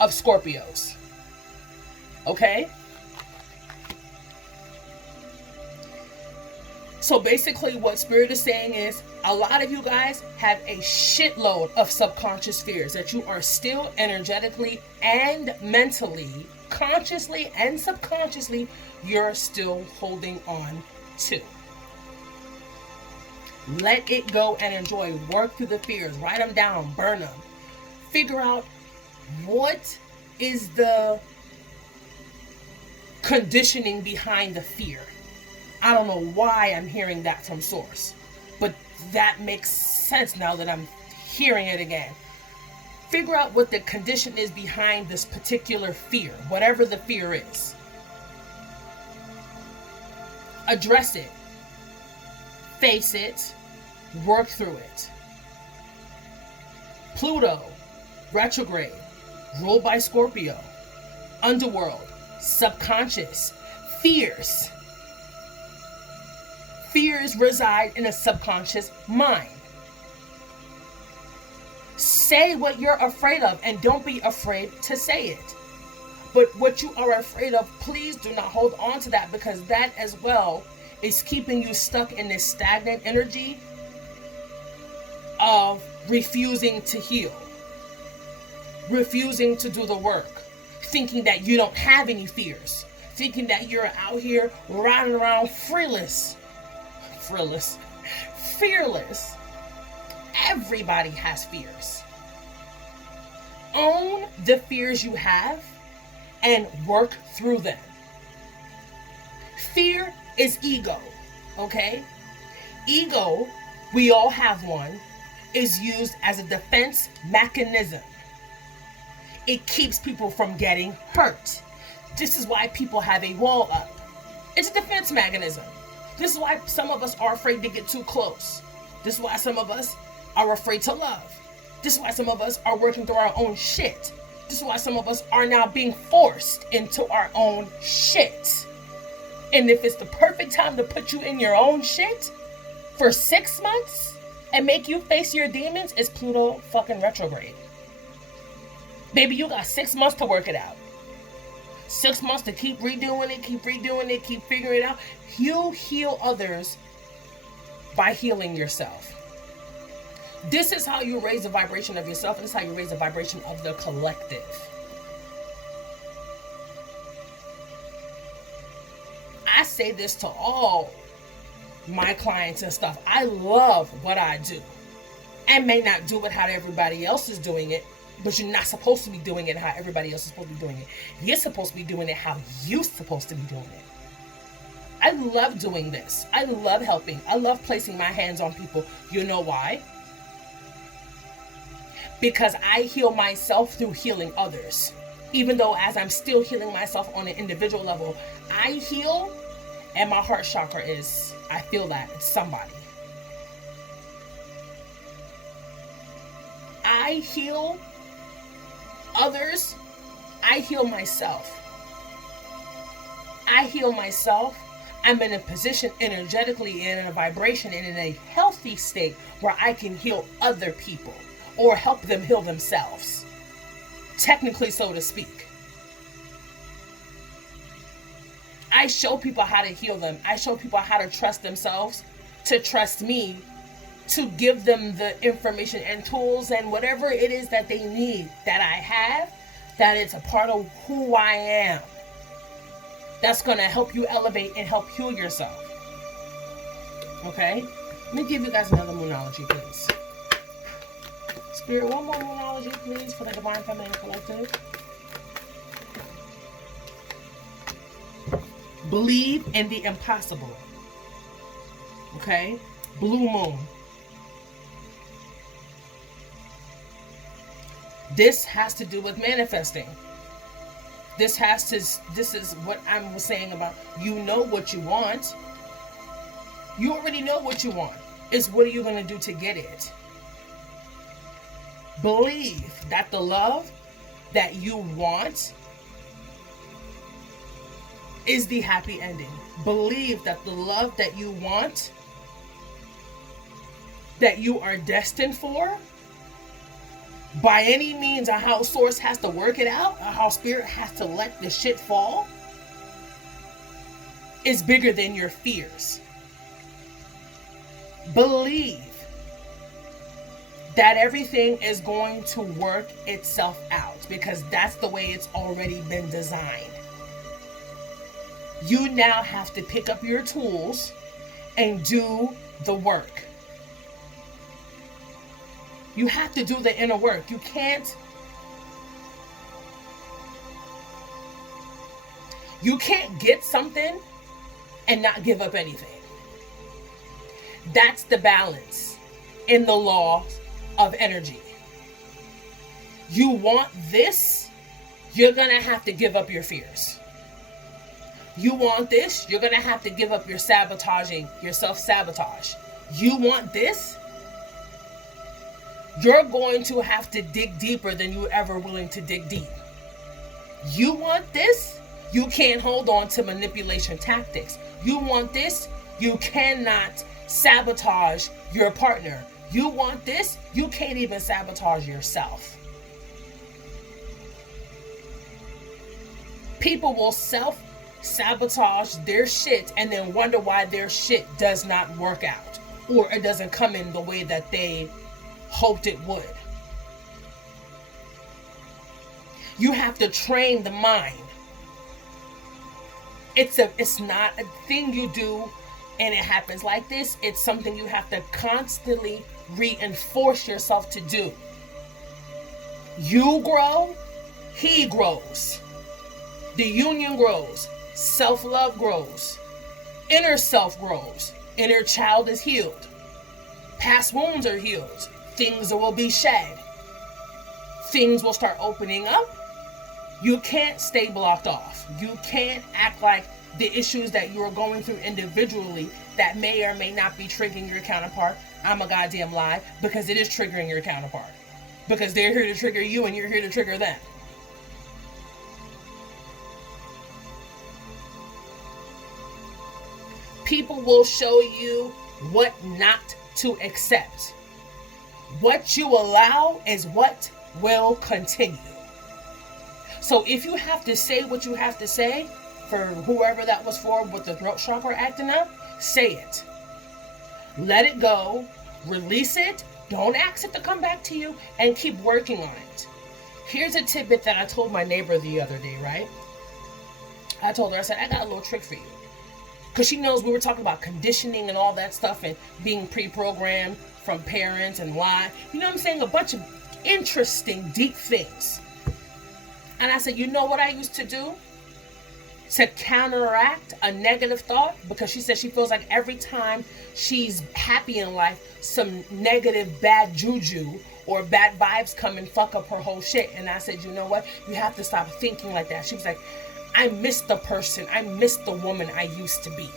of Scorpios. Okay? So basically what Spirit is saying is a lot of you guys have a shitload of subconscious fears that you are still energetically and mentally, consciously and subconsciously, you're still holding on to. Let it go and enjoy. Work through the fears. Write them down. Burn them. Figure out what is the conditioning behind the fear. I don't know why I'm hearing that from source, but that makes sense now that I'm hearing it again. Figure out what the condition is behind this particular fear, whatever the fear is. Address it. Face it. Work through it. Pluto Retrograde, ruled by Scorpio. Underworld, subconscious, fears. Fears reside in a subconscious mind. Say what you're afraid of and don't be afraid to say it. But what you are afraid of, please do not hold on to that, because that as well is keeping you stuck in this stagnant energy of refusing to heal, refusing to do the work, thinking that you don't have any fears, thinking that you're out here riding around fearless. Everybody has fears. Own the fears you have and work through them. Fear is ego, okay? Ego, we all have one, is used as a defense mechanism. It keeps people from getting hurt. This is why people have a wall up. It's a defense mechanism. This is why some of us are afraid to get too close. This is why some of us are afraid to love. This is why some of us are working through our own shit. This is why some of us are now being forced into our own shit. And if it's the perfect time to put you in your own shit for 6 months and make you face your demons, it's Pluto fucking retrograde. Baby, you got 6 months to work it out. 6 months to keep redoing it, keep figuring it out. You heal others by healing yourself. This is how you raise the vibration of yourself, and this is how you raise the vibration of the collective. I say this to all my clients and stuff. I love what I do. I may not do it how everybody else is doing it, but you're not supposed to be doing it how everybody else is supposed to be doing it. You're supposed to be doing it how you're supposed to be doing it. I love doing this. I love helping. I love placing my hands on people. You know why? Because I heal myself through healing others. Even though as I'm still healing myself on an individual level, I heal and my heart chakra is, I feel that it's somebody. I heal others, I heal myself. I heal myself. I'm in a position energetically and in a vibration and in a healthy state where I can heal other people or help them heal themselves. Technically, so to speak. I show people how to heal them. I show people how to trust themselves, to trust me, to give them the information and tools and whatever it is that they need that I have, that it's a part of who I am. That's going to help you elevate and help heal yourself. Okay? Let me give you guys another moonology, please. Spirit, one more moonology, please, for the Divine Feminine Collective. Believe in the impossible. Okay? Blue moon. This has to do with manifesting. This is what I'm saying about, you know what you want. You already know what you want. It's what are you going to do to get it? Believe that the love that you want is the happy ending. Believe that the love that you want, that you are destined for, by any means, or how source has to work it out, or how spirit has to let the shit fall, is bigger than your fears. Believe that everything is going to work itself out, because that's the way it's already been designed. You now have to pick up your tools and do the work. You have to do the inner work. You can't get something and not give up anything. That's the balance in the law of energy. You want this, you're going to have to give up your fears. You want this, you're going to have to give up your sabotaging, your self-sabotage. You want this, you're going to have to dig deeper than you were ever willing to dig deep. You want this, you can't hold on to manipulation tactics. You want this, you cannot sabotage your partner. You want this, you can't even sabotage yourself. People will self-sabotage their shit and then wonder why their shit does not work out, or it doesn't come in the way that they hoped it would. You have to train the mind. It's not a thing you do and it happens like this. It's something you have to constantly reinforce yourself to do. You grow, he grows. The union grows. Self-love grows. Inner self grows. Inner child is healed. Past wounds are healed. Things will be shed. Things will start opening up. You can't stay blocked off. You can't act like the issues that you are going through individually that may or may not be triggering your counterpart. I'm a goddamn lie, because it is triggering your counterpart. Because they're here to trigger you and you're here to trigger them. People will show you what not to accept. What you allow is what will continue. So if you have to say what you have to say, for whoever that was for with the throat chakra acting up, say it. Let it go. Release it. Don't ask it to come back to you, and keep working on it. Here's a tidbit that I told my neighbor the other day, right? I told her, I said, I got a little trick for you. Because she knows we were talking about conditioning and all that stuff and being pre-programmed from parents and why. You know what I'm saying? A bunch of interesting, deep things. And I said, you know what I used to do to counteract a negative thought? Because she said she feels like every time she's happy in life, some negative bad juju or bad vibes come and fuck up her whole shit. And I said, you know what? You have to stop thinking like that. She was like, I miss the person. I miss the woman I used to be.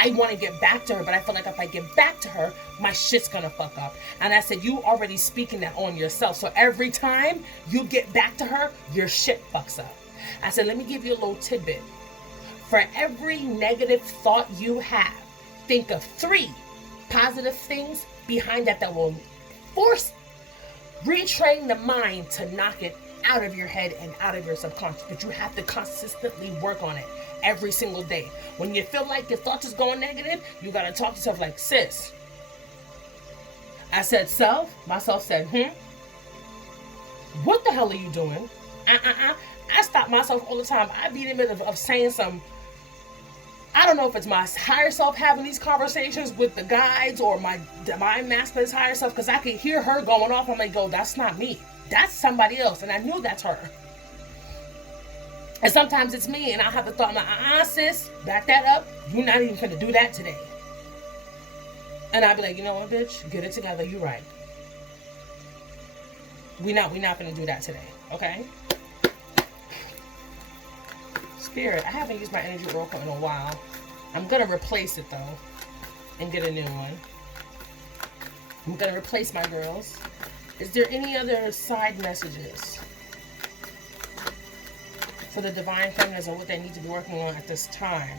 I want to get back to her, but I feel like if I get back to her, my shit's gonna fuck up. And I said, you already speaking that on yourself. So every time you get back to her, your shit fucks up. I said, let me give you a little tidbit. For every negative thought you have, think of 3 positive things behind that will retrain the mind to knock it out of your head and out of your subconscious. But you have to consistently work on it every single day. When you feel like your thoughts is going negative, you got to talk to yourself like, sis. I said, self. Myself said, what the hell are you doing? I stop myself all the time. I be in the middle of saying some, I don't know if it's my higher self having these conversations with the guides or my divine masculine's higher self, because I can hear her going off. I'm like, go, that's not me. That's somebody else. And I knew that's her. And sometimes it's me, and I have the thought, I'm like, sis, back that up. You're not even gonna do that today. And I'd be like, you know what, bitch? Get it together. You're right. We're not gonna do that today. Okay? Spirit, I haven't used my energy oracle in a while. I'm gonna replace it though and get a new one. I'm gonna replace my girls. Is there any other side messages for the divine feminines or what they need to be working on at this time?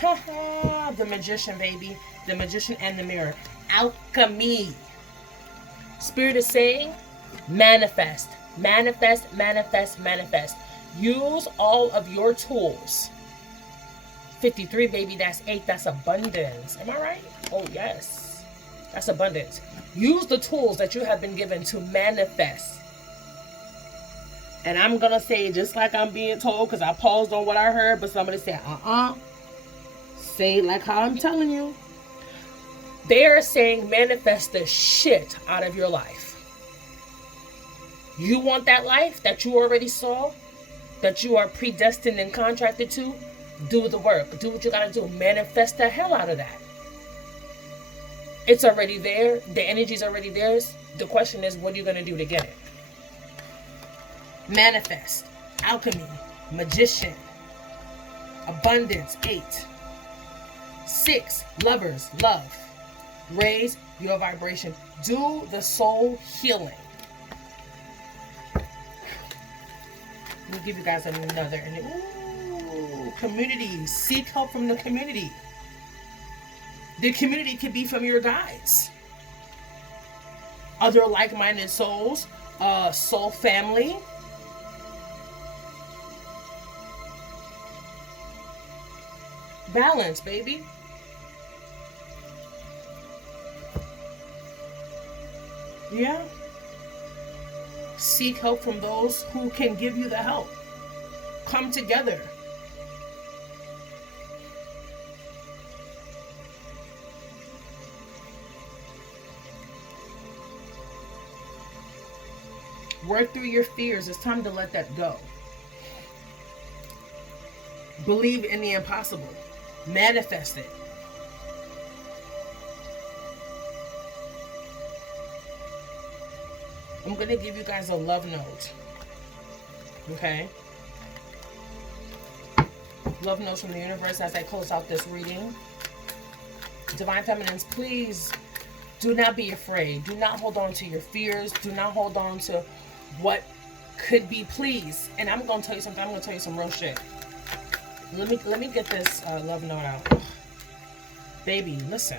The magician, baby. The magician and the mirror. Alchemy. Spirit is saying Manifest, manifest, manifest, manifest. Use all of your tools. 53, baby, that's 8. That's abundance. Am I right? Oh, yes. That's abundance. Use the tools that you have been given to manifest. And I'm going to say, just like I'm being told, because I paused on what I heard, but somebody said, say it like how I'm telling you. They're saying manifest the shit out of your life. You want that life that you already saw, that you are predestined and contracted to? Do the work. Do what you got to do. Manifest the hell out of that. It's already there. The energy's already there. The question is, what are you going to do to get it? Manifest. Alchemy. Magician. Abundance. 8. 6. Lovers. Love. Raise your vibration. Do the soul healing. Let me give you guys another. Ooh, community. Seek help from the community. The community could be from your guides. Other like-minded souls. Soul family. Balance, baby. Yeah. Seek help from those who can give you the help. Come together. Work through your fears. It's time to let that go. Believe in the impossible. Manifest it. I'm going to give you guys a love note. Okay? Love notes from the universe as I close out this reading. Divine Feminines, please do not be afraid. Do not hold on to your fears. Do not hold on to what could be, please. And I'm going to tell you something. I'm going to tell you some real shit. Let me get this love note out. Baby, listen.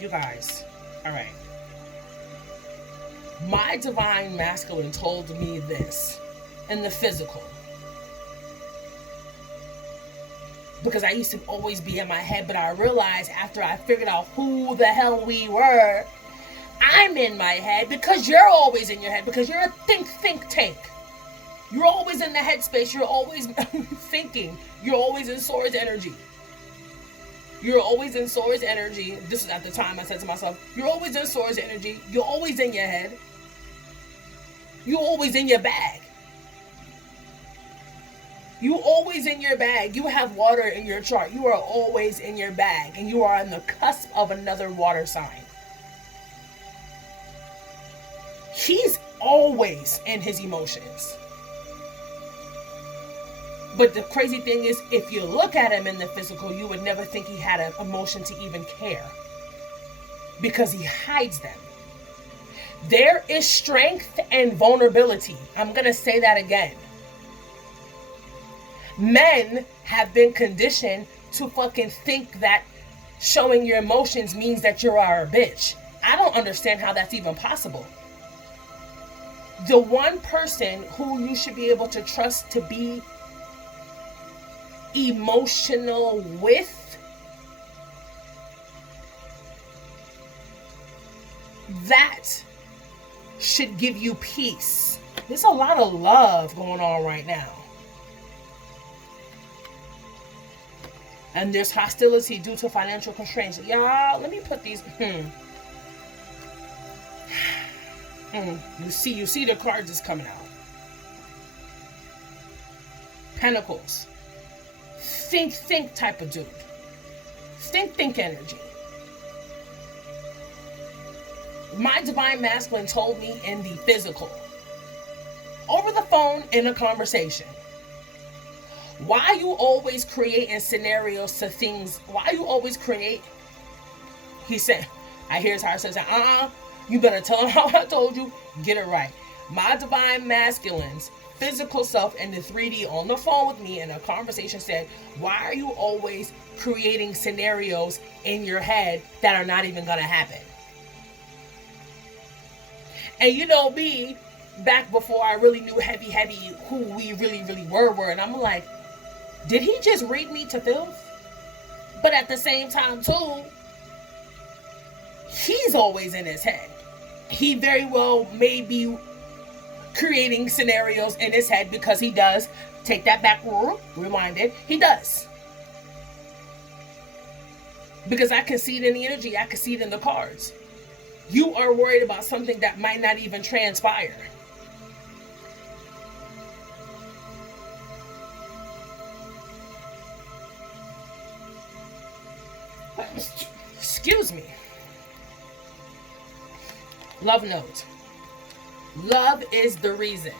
You guys. All right. My divine masculine told me this in the physical. Because I used to always be in my head, but I realized after I figured out who the hell we were, I'm in my head because you're always in your head, because you're a think tank. You're always in the headspace. You're always thinking. You're always in Source energy. You're always in Source energy. This is at the time I said to myself, you're always in Source energy. You're always in your head. You're always in your bag. You always in your bag. You have water in your chart. You are always in your bag. And you are on the cusp of another water sign. He's always in his emotions. But the crazy thing is, if you look at him in the physical, you would never think he had an emotion to even care. Because he hides them. There is strength and vulnerability. I'm going to say that again. Men have been conditioned to fucking think that showing your emotions means that you are a bitch. I don't understand how that's even possible. The one person who you should be able to trust to be emotional with, that should give you peace. There's a lot of love going on right now. And there's hostility due to financial constraints. Y'all, let me put these. You see the cards is coming out. Pentacles. Think type of dude. Think energy. My divine masculine told me in the physical, over the phone in a conversation, why you always creating scenarios to things? Why you always create? He said, I hear his heart says, you better tell him how I told you. Get it right. My divine masculine's physical self in the 3D on the phone with me in a conversation said, why are you always creating scenarios in your head that are not even going to happen? And you know me, back before I really knew heavy who we really were. And I'm like, did he just read me to filth? But at the same time, too, he's always in his head. He very well may be creating scenarios in his head, because he does. Take that back, rewind it. He does. Because I can see it in the energy. I can see it in the cards. You are worried about something that might not even transpire. Excuse me. Love note. Love is the reason.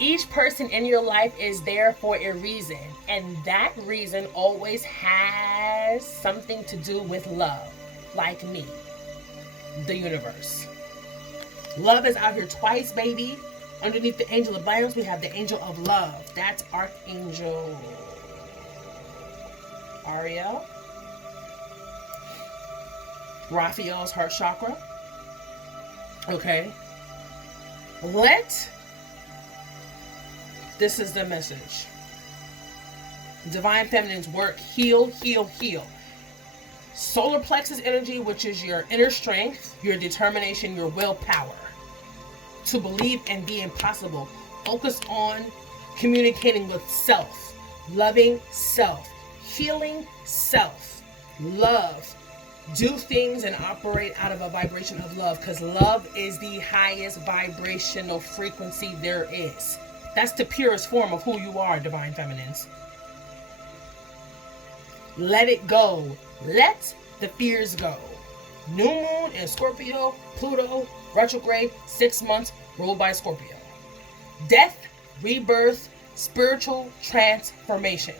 Each person in your life is there for a reason, and that reason always has something to do with love, like me, the universe. Love is out here twice, baby. Underneath the angel of balance, we have the angel of love. That's Archangel Ariel. Raphael's heart chakra. Okay. This is the message. Divine Feminine's work. Heal, heal, heal. Solar plexus energy, which is your inner strength, your determination, your willpower to believe and be impossible. Focus on communicating with self, loving self, healing self, love. Do things and operate out of a vibration of love, because love is the highest vibrational frequency there is. That's the purest form of who you are, Divine Feminines. Let it go. Let the fears go. New moon in Scorpio, Pluto retrograde, 6 months, ruled by Scorpio. Death, rebirth, spiritual transformation.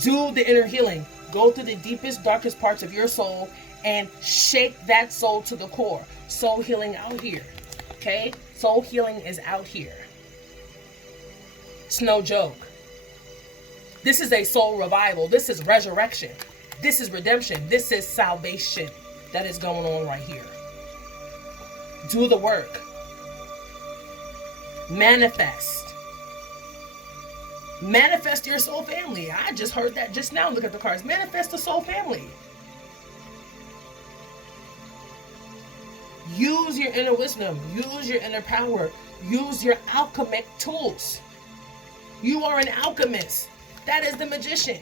Do the inner healing. Go through the deepest, darkest parts of your soul and shake that soul to the core. Soul healing out here. Okay? Soul healing is out here. It's no joke. This is a soul revival. This is resurrection. This is redemption. This is salvation that is going on right here. Do the work. Manifest. Manifest your soul family. I just heard that just now. Look at the cards. Manifest the soul family. Use your inner wisdom. Use your inner power. Use your alchemic tools. You are an alchemist. That is the magician.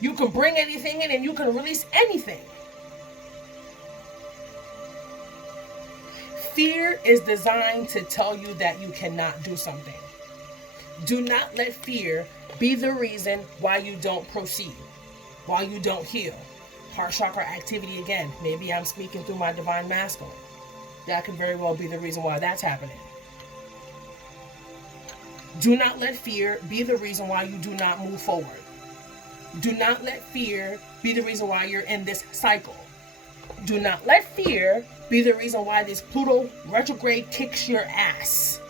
You can bring anything in and you can release anything. Fear is designed to tell you that you cannot do something. Do not let fear be the reason why you don't proceed, why you don't heal. Heart chakra activity again. Maybe I'm speaking through my divine masculine. That could very well be the reason why that's happening. Do not let fear be the reason why you do not move forward. Do not let fear be the reason why you're in this cycle. Do not let fear be the reason why this Pluto retrograde kicks your ass.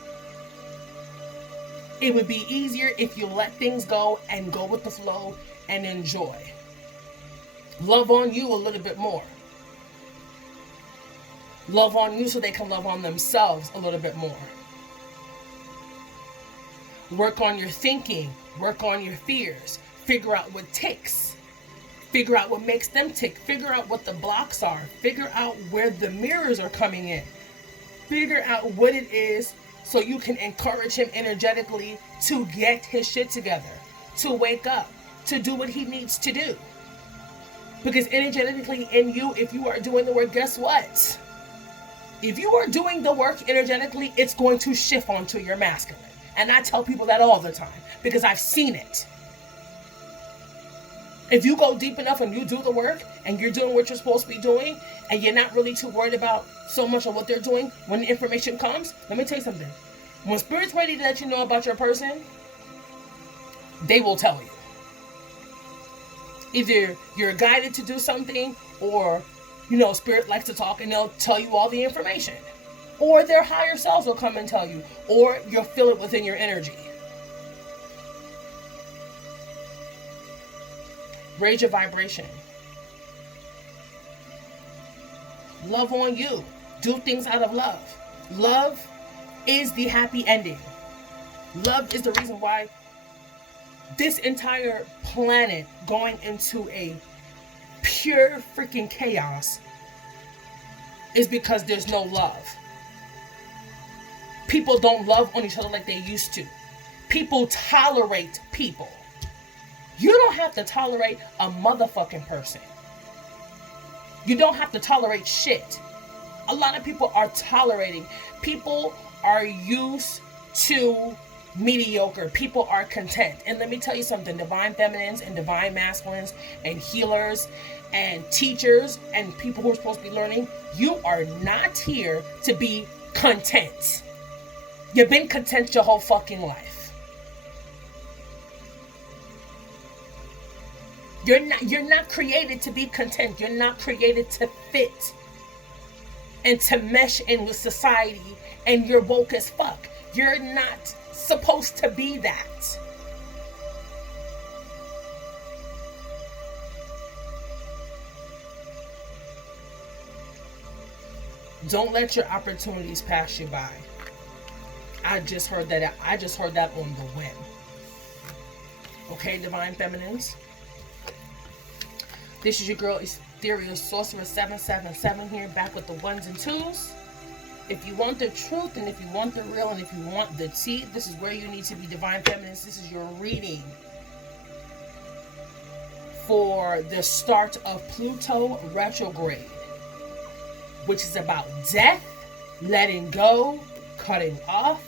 It would be easier if you let things go and go with the flow and enjoy. Love on you a little bit more. Love on you so they can love on themselves a little bit more. Work on your thinking. Work on your fears. Figure out what ticks. Figure out what makes them tick. Figure out what the blocks are. Figure out where the mirrors are coming in. Figure out what it is so you can encourage him energetically to get his shit together, to wake up, to do what he needs to do. Because energetically in you, if you are doing the work, guess what? If you are doing the work energetically, it's going to shift onto your masculine. And I tell people that all the time because I've seen it. If you go deep enough and you do the work and you're doing what you're supposed to be doing and you're not really too worried about so much of what they're doing, when the information comes, let me tell you something. When Spirit's ready to let you know about your person, they will tell you. Either you're guided to do something or, Spirit likes to talk and they'll tell you all the information. Or their higher selves will come and tell you. Or you'll feel it within your energy. Raise your vibration. Love on you. Do things out of love. Love is the happy ending. Love is the reason why this entire planet going into a pure freaking chaos is because there's no love. People don't love on each other like they used to. People tolerate people. You don't have to tolerate a motherfucking person. You don't have to tolerate shit. A lot of people are tolerating. People are used to mediocre. People are content. And let me tell you something, divine feminines and divine masculines and healers and teachers and people who are supposed to be learning, you are not here to be content. You've been content your whole fucking life. You're not created to be content. You're not created to fit and to mesh in with society, and you're woke as fuck. You're not supposed to be that. Don't let your opportunities pass you by. I just heard that on the whim. Okay, divine feminines. This is your girl, Ethereal Sorcerer 777 here, back with the ones and twos. If you want the truth, and if you want the real, and if you want the tea, this is where you need to be, divine feminines. This is your reading for the start of Pluto Retrograde, which is about death, letting go, cutting off,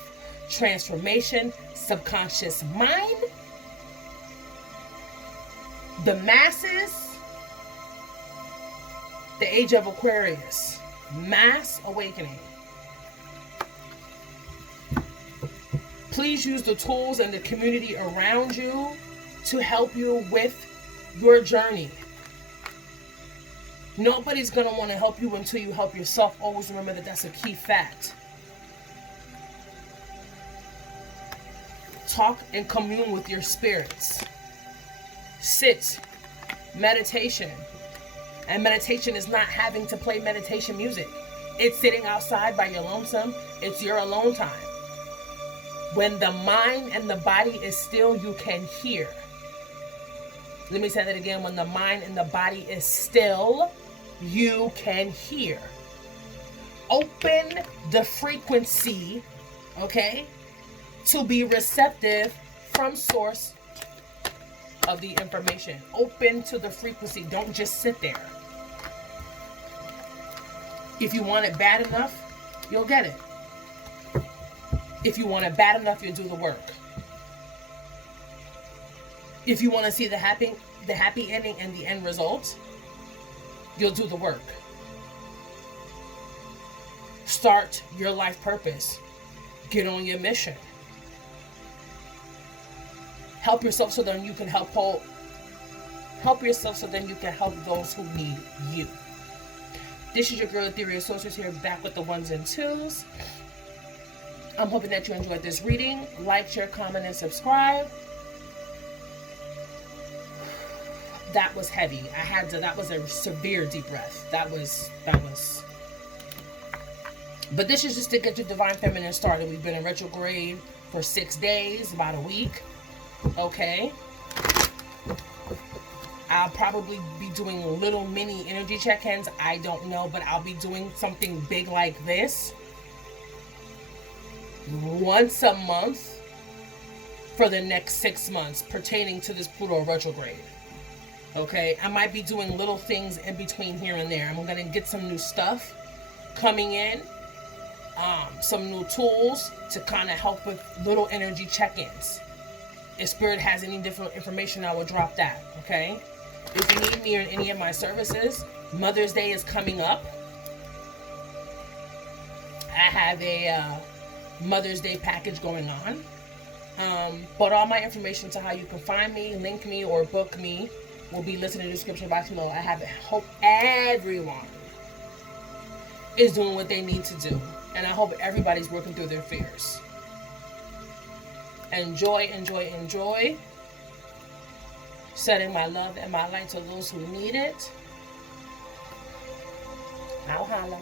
transformation, subconscious mind, the masses, the age of Aquarius, mass awakening. Please use the tools and the community around you to help you with your journey. Nobody's going to want to help you until you help yourself. Always remember that that's a key fact. Talk and commune with your spirits. Sit. Meditation. And meditation is not having to play meditation music. It's sitting outside by your lonesome. It's your alone time. When the mind and the body is still, you can hear. Let me say that again. When the mind and the body is still, you can hear. Open the frequency, okay, to be receptive from source of the information. Open to the frequency. Don't just sit there. If you want it bad enough, you'll get it. If you want it bad enough, you'll do the work. If you want to see the happy ending and the end result, you'll do the work. Start your life purpose. Get on your mission. Help yourself so then you can help yourself so then you can help those who need you. This is your girl, Ethereal Sorceress, here back with the ones and twos. I'm hoping that you enjoyed this reading. Like, share, comment, and subscribe. That was heavy. That was a severe deep breath. That was. But this is just to get your divine feminine started. We've been in retrograde for 6 days, about a week. Okay. I'll probably be doing little mini energy check-ins. I don't know, but I'll be doing something big like this once a month for the next 6 months pertaining to this Pluto retrograde. Okay, I might be doing little things in between here and there. I'm going to get some new stuff coming in, some new tools to kind of help with little energy check-ins. If Spirit has any different information, I will drop that, okay? If you need me or any of my services, Mother's Day is coming up. I have a Mother's Day package going on. But all my information to how you can find me, link me, or book me will be listed in the description box below. I hope everyone is doing what they need to do. And I hope everybody's working through their fears. Enjoy, enjoy, enjoy. Sending my love and my light to those who need it. I'll holla.